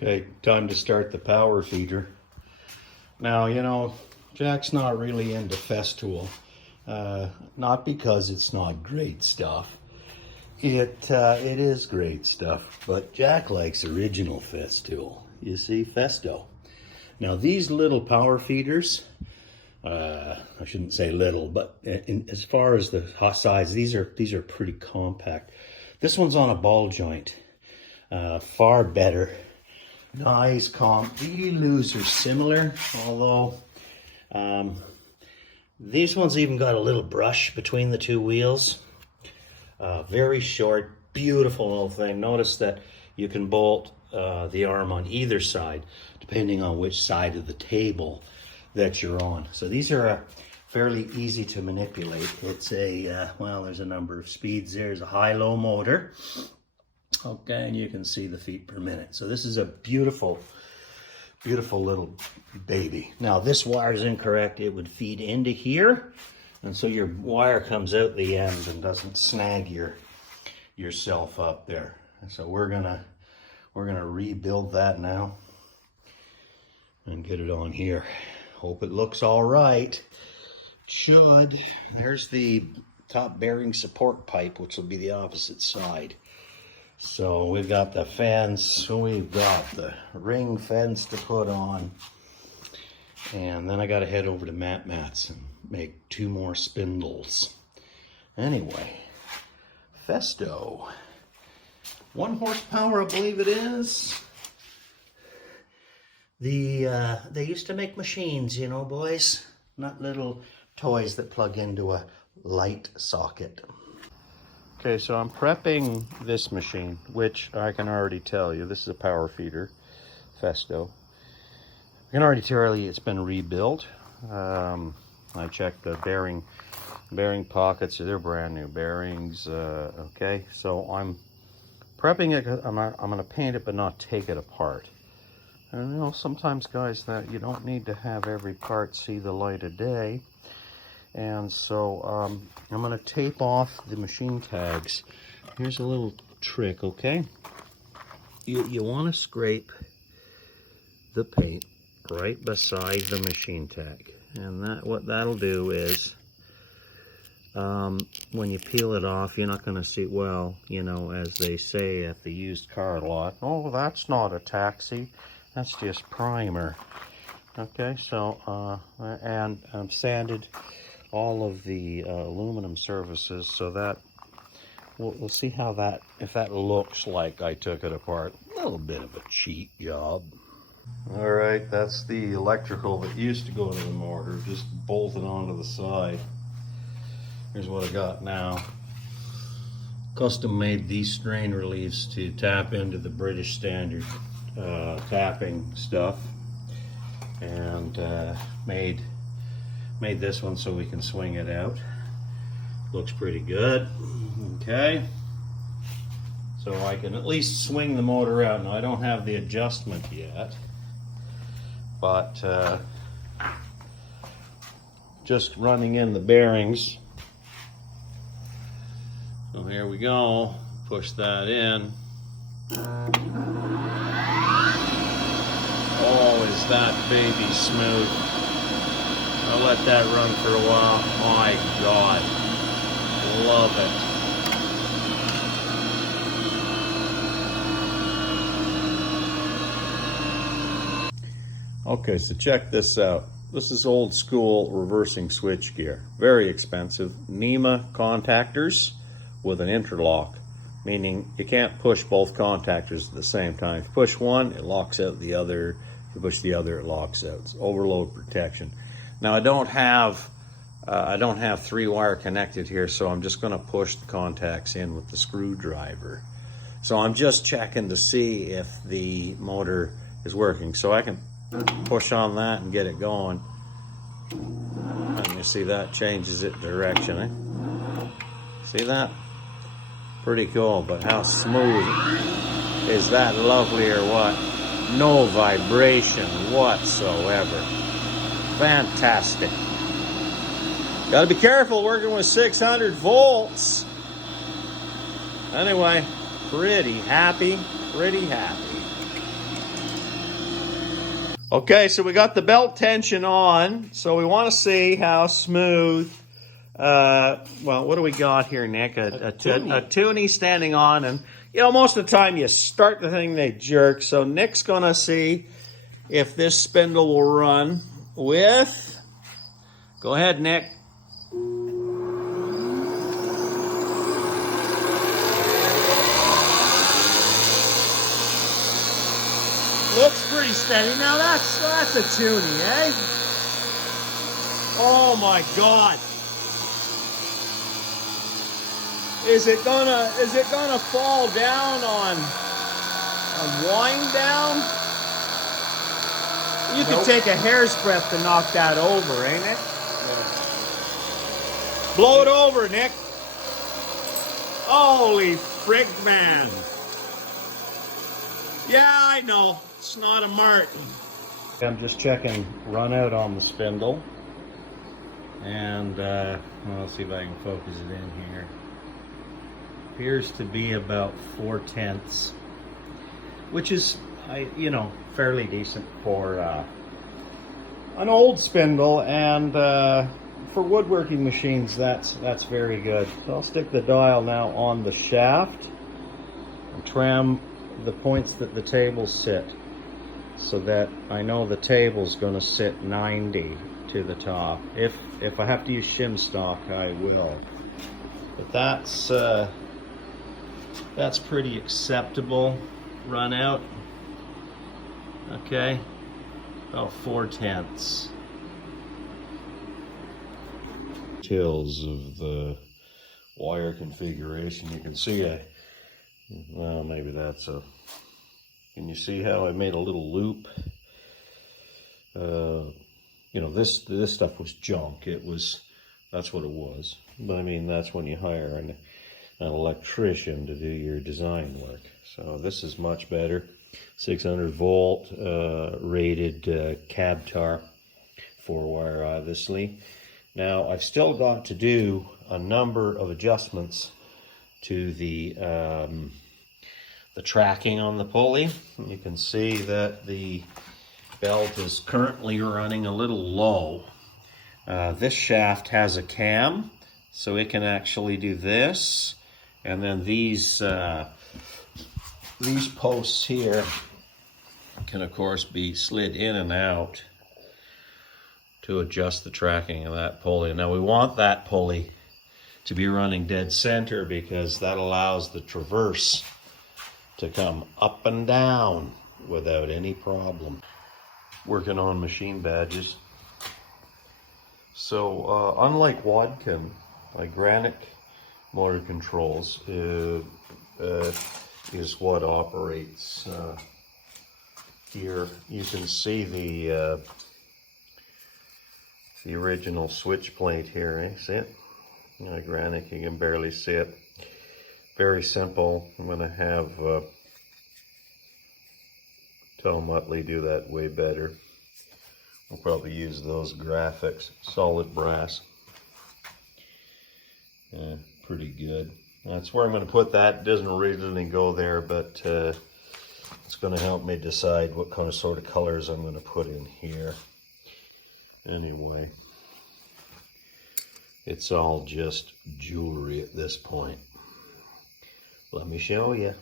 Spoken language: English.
Okay, time to start the power feeder. Now, you know, Jack's not really into Festool. Not because it's not great stuff. It is great stuff, but Jack likes original Festool. You see, Festo. Now, these little power feeders, I shouldn't say little, but as far as the size, these are pretty compact. This one's on a ball joint, far better. Nice comp. The Elus are similar, although these ones even got a little brush between the two wheels. Very short, beautiful little thing. Notice that you can bolt the arm on either side, depending on which side of the table that you're on. So these are fairly easy to manipulate. It's a, well, there's a number of speeds. There's a high-low motor. Okay, and you can see the feet per minute. So this is a beautiful, beautiful little baby. Now this wire is incorrect. It would feed into here, and so your wire comes out the end and doesn't snag yourself up there. So we're gonna rebuild that now and get it on here. Hope it looks all right. Should. There's the top bearing support pipe, which will be the opposite side. So we've got the fence, we've got the ring fence to put on, and then I got to head over to Mats and make 2 more spindles. Anyway, Festo, 1 horsepower, I believe it is. They used to make machines, you know, boys, not little toys that plug into a light socket. Okay, so I'm prepping this machine, which I can already tell you, this is a power feeder, Festo. I can already tell you it's been rebuilt. I checked the bearing pockets, they're brand new bearings. Okay, so I'm prepping it. I'm going to paint it, but not take it apart. And you know, sometimes, guys, that you don't need to have every part see the light of day. And so I'm going to tape off the machine tags. Here's a little trick, okay? You want to scrape the paint right beside the machine tag. And what that'll do is, when you peel it off, you're not going to see, well, you know, as they say at the used car lot, oh, that's not a taxi, that's just primer. Okay, so, and I've sanded all of the aluminum surfaces, so that we'll see how that, if that looks like I took it apart. A little bit of a cheat job. All right, that's the electrical that used to go to the motor, just bolted onto the side. Here's what I got now. Custom made these strain reliefs to tap into the British standard tapping stuff, and made this one so we can swing it out. Looks pretty good. Okay, so I can at least swing the motor out. Now I don't have the adjustment yet, but just running in the bearings. So here we go, push that in. Oh, is that baby smooth. I'll let that run for a while. My God, love it. Okay, so check this out. This is old school reversing switch gear. Very expensive. NEMA contactors with an interlock, meaning you can't push both contactors at the same time. If you push one, it locks out the other. If you push the other, it locks out. It's overload protection. Now I don't have 3-wire connected here, so I'm just going to push the contacts in with the screwdriver. So I'm just checking to see if the motor is working. So I can push on that and get it going. And you see that changes it direction, eh? See that? Pretty cool, but how smooth is that? Lovely or what? No vibration whatsoever. Fantastic. Got to be careful working with 600 volts. Anyway, pretty happy. Okay, so we got the belt tension on, so we want to see how smooth. Well, what do we got here, Nick? A toonie standing on, and you know, most of the time you start the thing, they jerk. So Nick's gonna see if this spindle will run with. Go ahead, Nick. Looks pretty steady. Now that's a tuning, eh? Oh my God! Is it gonna fall down on wind down? You could take a hair's breadth to knock that over, ain't it? Yeah. Blow it over, Nick. Holy frig, man! Yeah, I know. It's not a Martin. I'm just checking run out on the spindle. And let's see if I can focus it in here. Appears to be about 4/10, which is, you know, fairly decent for an old spindle, and for woodworking machines, that's very good. So I'll stick the dial now on the shaft and trim the points that the tables sit, so that I know the table's going to sit 90 to the top. If I have to use shim stock, I will. But that's pretty acceptable run out. Okay, about 4/10. Details of the wire configuration. You can see well, maybe that's a. Can you see how I made a little loop? You know, this stuff was junk. That's what it was. But I mean, that's when you hire an electrician to do your design work. So this is much better. 600 volt rated cab tar, 4-wire obviously. Now I've still got to do a number of adjustments to the tracking on the pulley. You can see that the belt is currently running a little low. This shaft has a cam, so it can actually do this, and then these posts here can of course be slid in and out to adjust the tracking of that pulley. Now we want that pulley to be running dead center, because that allows the traverse to come up and down without any problem. Working on machine badges. So unlike Wadkin, IGRANIC motor controls is what operates here. You can see the original switch plate here, eh? See it? IGRANIC, you can barely see it. Very simple. I'm going to have Tom Utley do that way better. We'll probably use those graphics. Solid brass. Pretty good. That's where I'm going to put that. It doesn't originally go there, but it's going to help me decide what kind of sort of colors I'm going to put in here. Anyway, it's all just jewelry at this point. Let me show you.